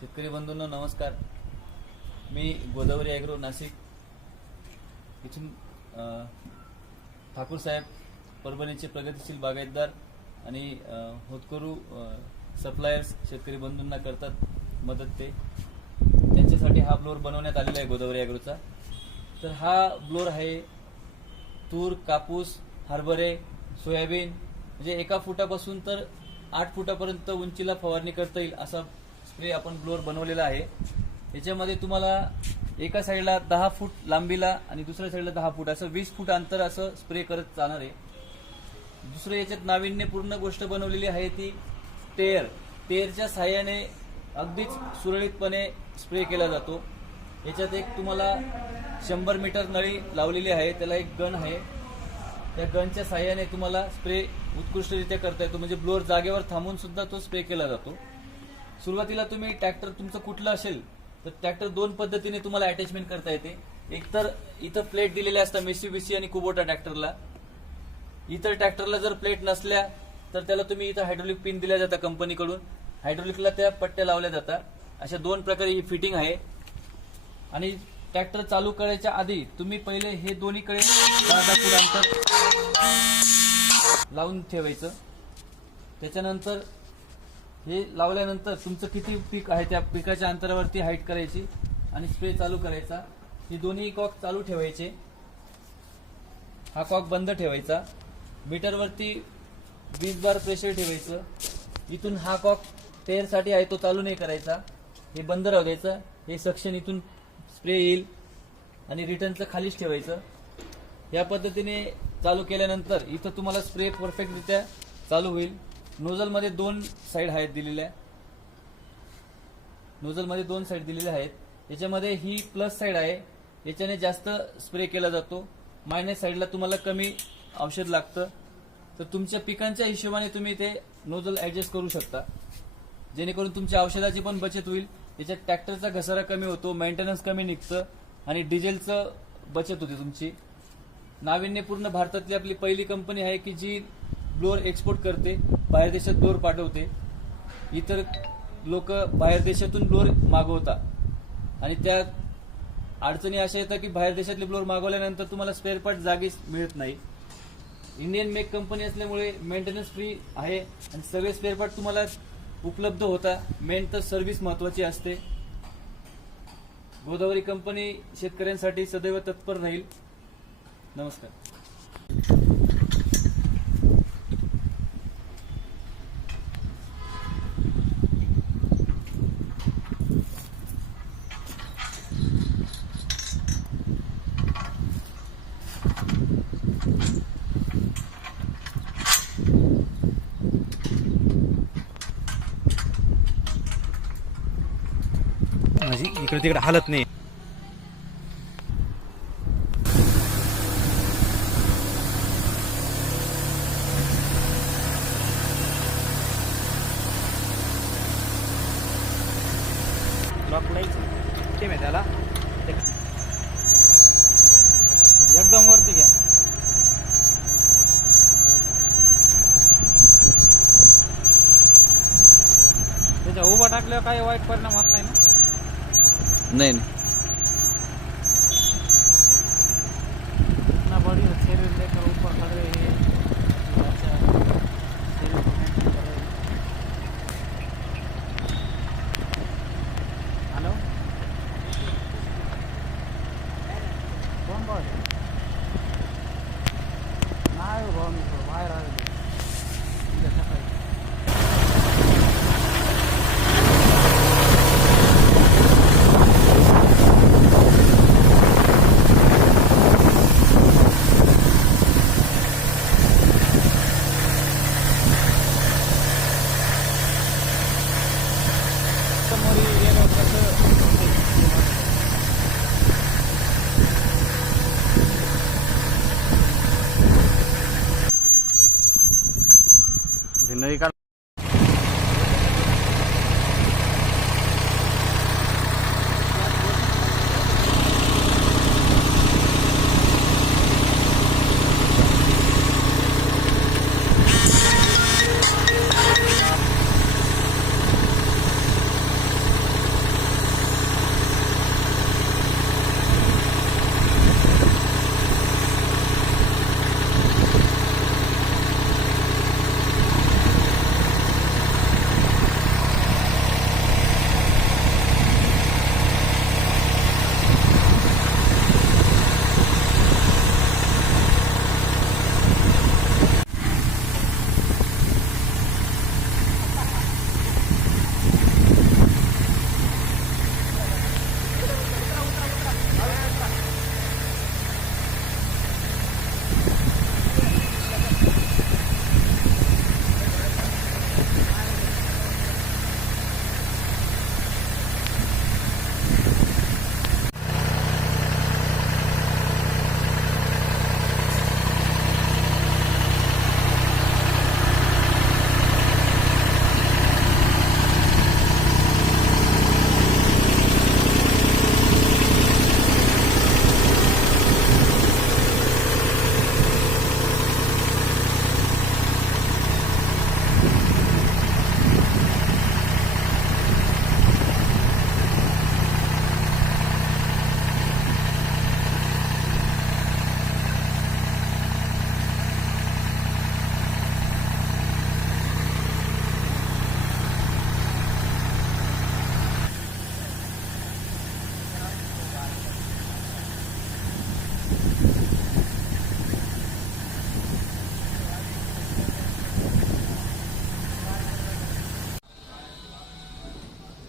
शेतकरी बंधूंनो नमस्कार. मी गोदावरी ॲग्रो नाशिक इथून ठाकूर साहेब परभणीचे प्रगतिशील बागायतदार आणि होतकरू सप्लायर्स शेतकरी बंधूंना करतात मदत. त्यांच्यासाठी हा ब्लोअर बनवण्यात आलेला आहे गोदावरी ॲग्रोचा. तर हा ब्लोअर आहे तूर, कापूस, हरभरे, सोयाबीन म्हणजे 1 फुटापासून तर 8 फुटापर्यंत उंचीला फवारणी करता येईल असा स्प्रे आपण ब्लोअर बनवलेला आहे. याच्यामध्ये तुम्हाला एका साईडला 10 फूट लांबीला आणि दुसऱ्या साईडला 10 फूट असं 20 फूट अंतर असं स्प्रे करत जाणार आहे. दुसरं याच्यात नाविन्यपूर्ण गोष्ट बनवलेली आहे ती टेअरच्या साह्याने अगदीच सुरळीतपणे स्प्रे केला जातो. याच्यात एक तुम्हाला 100 मीटर नळी लावलेली आहे, त्याला एक गन आहे. त्या गनच्या साह्याने तुम्हाला स्प्रे उत्कृष्टरित्या करता येतो. म्हणजे ब्लोअर जागेवर थांबून सुद्धा तो स्प्रे केला जातो. सुरुवातीला तुम्ही ट्रॅक्टर तुमचं कुठलं असेल तर ट्रॅक्टर 2 पद्धतीने तुम्हाला अटॅचमेंट करता येते. एक तर इथं प्लेट दिलेल्या असतात मित्सुबिशी आणि कुबोटा ट्रॅक्टरला. इतर ट्रॅक्टरला जर प्लेट नसल्या तर त्याला तुम्ही इथं हायड्रोलिक पिन दिल्या जातात कंपनीकडून. हायड्रोलिकला त्या पट्ट्या लावल्या जातात. अशा 2 प्रकारे ही फिटिंग आहे. आणि ट्रॅक्टर चालू करायच्या आधी तुम्ही पहिले हे दोन्हीकडे 10 फूट अंतर लावून ठेवायचं. त्याच्यानंतर हे लावल्यानंतर तुमचं किती पीक आहे त्या पिकाच्या अंतरावरती हाईट करायची आणि स्प्रे चालू करायचा. हे दोन्ही कॉक चालू ठेवायचे. हा कॉक बंद ठेवायचा. मीटरवरती 20 बार प्रेशर ठेवायचं. इथून हा कॉक टेअरसाठी आहे तो चालू नाही करायचा, हे बंद राहू द्यायचं. हे सक्शन इथून स्प्रे येईल आणि रिटर्नचं खालीच ठेवायचं. या पद्धतीने चालू केल्यानंतर इथं तुम्हाला स्प्रे परफेक्टरित्या चालू होईल. नोझलमध्ये 2 साईड आहेत दिलेल्या. नोझलमध्ये 2 साईड दिलेल्या आहेत. याच्यामध्ये ही प्लस साईड आहे, याच्याने जास्त स्प्रे केला जातो. मायनस साईडला तुम्हाला कमी औषध लागतं. तर तुमच्या पिकांच्या हिशोबाने तुम्ही ते नोझल ऍडजस्ट करू शकता, जेणेकरून तुमच्या औषधाची पण बचत होईल. याच्यात ट्रॅक्टरचा घसारा कमी होतो, मेंटेनन्स कमी निघतं आणि डिझेलचं बचत होते तुमची. नाविन्यपूर्ण भारतातली आपली पहिली कंपनी आहे की जी ब्लोअर एक्सपोर्ट करते, बाहेर देशात ब्लोअर पाठवते. इतर लोक बाहेर देशातून ब्लोअर मागवतात आणि त्या अडचणी अशा येतात की बाहेर देशातले ब्लोअर मागवल्यानंतर तुम्हाला स्पेअर पार्ट जागीच मिळत नाही. इंडियन मेक कंपनी असल्यामुळे मेंटेनन्स फ्री आहे आणि सगळे स्पेअर पार्ट तुम्हाला उपलब्ध होता. मेन तर सर्व्हिस महत्वाची असते. गोदावरी कंपनी शेतकऱ्यांसाठी सदैव तत्पर राहील. नमस्कार. इकडे तिकडे हालत नाही. ते माहिती त्याला एकदम वरती घ्या. त्याच्या उभा टाकल्यावर काही वाईट परिणाम होत नाही ना. नाही इतना बड़ी शरीर लेकर ऊपर खड़े हैं. अच्छा शरीर को मेंटेन कर रहे हैं. हेलो कोण बोल नाही भाऊ, मी बाहेर आलो सकाळी.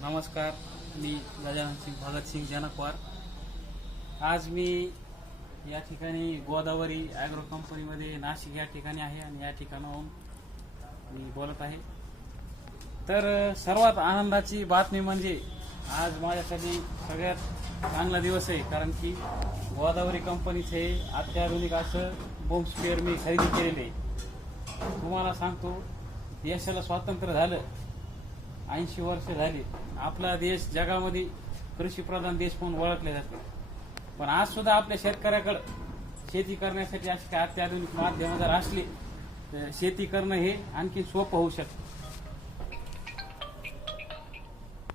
नमस्कार, मी गजानन सिंग भगत सिंग जनकवार. आज मी या ठिकाणी गोदावरी ॲग्रो कंपनीमध्ये नाशिक या ठिकाणी आहे आणि या ठिकाणाहून मी बोलत आहे. तर सर्वात आनंदाची बातमी म्हणजे आज माझ्यासाठी सगळ्यात चांगला दिवस आहे, कारण की गोदावरी कंपनीचे अत्याधुनिक असं बूम स्पेअर मी खरेदी केलेले आहे. तुम्हाला सांगतो, देशाला स्वातंत्र्य झालं 80 वर्ष झाली. आपला देश जगामध्ये कृषीप्रधान देश म्हणून ओळखले जाते, पण आज सुद्धा आपल्या शेतकऱ्याकडे शेती करण्यासाठी अशी काही अत्याधुनिक माध्यम जर असली तर शेती करणं हे आणखी सोपं होऊ शकतं.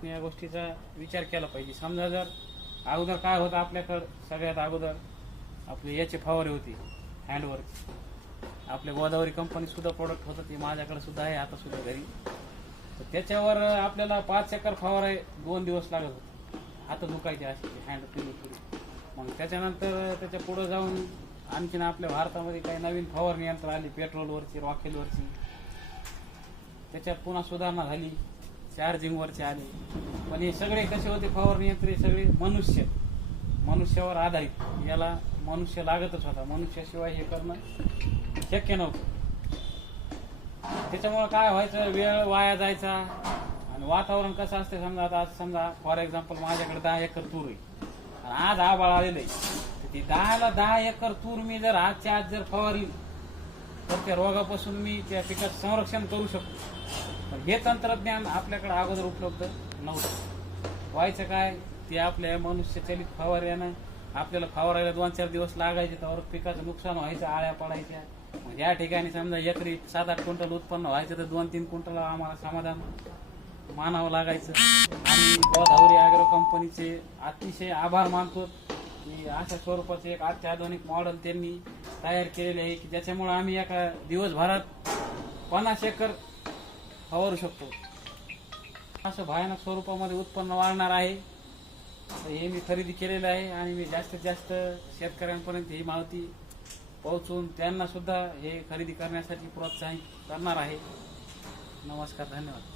या गोष्टीचा विचार केला पाहिजे. समजा जर अगोदर काय होतं, आपल्याकडं सगळ्यात अगोदर आपले याचे फवारे होते हँडवर्क. आपल्या गोदावरी कंपनी सुद्धा प्रोडक्ट होतं, ते माझ्याकडे सुद्धा आहे आता सुद्धा घरी. तर त्याच्यावर आपल्याला 5 एकर फवारा 2 दिवस लागत होते, हात दुखायचे असे हँड पुढे. मग त्याच्यानंतर त्याच्या पुढे जाऊन आणखीन आपल्या भारतामध्ये काही नवीन फवारणी यंत्र आली, पेट्रोलवरची, रॉकेलवरची. त्याच्यात पुन्हा सुधारणा झाली, चार्जिंगवरचे आले. पण हे सगळे कसे होते फवारणी यंत्र, हे सगळे मनुष्यावर आधारित. याला मनुष्य लागतच होता, मनुष्याशिवाय हे करणं शक्य नव्हतं. त्याच्यामुळे काय व्हायचं, वेळ वाया जायचा. आणि वातावरण कसं असते, समजा आता समजा फॉर एक्झाम्पल माझ्याकडे 10 एकर तूर आहे आणि आज आभाळ आलेलं आहे, तर ती 10 एकर तूर मी जर आजच्या आज जर फवारली तर त्या रोगापासून मी त्या पिकाचं संरक्षण करू शकतो. पण हे तंत्रज्ञान आपल्याकडे अगोदर उपलब्ध नव्हतं. व्हायचं काय, ते आपल्या मनुष्यचलित फवाऱ्यानं आपल्याला फवारायला 2-4 दिवस लागायचे, त्यावर पिकाचं नुकसान व्हायचं, आळ्या पडायच्या. मग या ठिकाणी समजा एकरी 7-8 क्विंटल उत्पन्न व्हायचं तर 2-3 क्विंटल आम्हाला समाधान मानावं लागायचं. आणि गोदावरी ॲग्रो कंपनीचे अतिशय आभार मानतो की अशा स्वरूपाचे एक अत्याधुनिक मॉडेल त्यांनी तयार केलेले आहे की ज्याच्यामुळे आम्ही एका दिवसभरात 50 एकर फवारू शकतो. असं भयानक स्वरूपामध्ये उत्पन्न वाढणार आहे. हे मी खरेदी केलेलं आहे आणि मी जास्तीत जास्त शेतकऱ्यांपर्यंत ही माहिती पोहोचवून त्यांना सुद्धा हे खरेदी करण्यासाठी प्रोत्साहित करणार आहे. नमस्कार, धन्यवाद.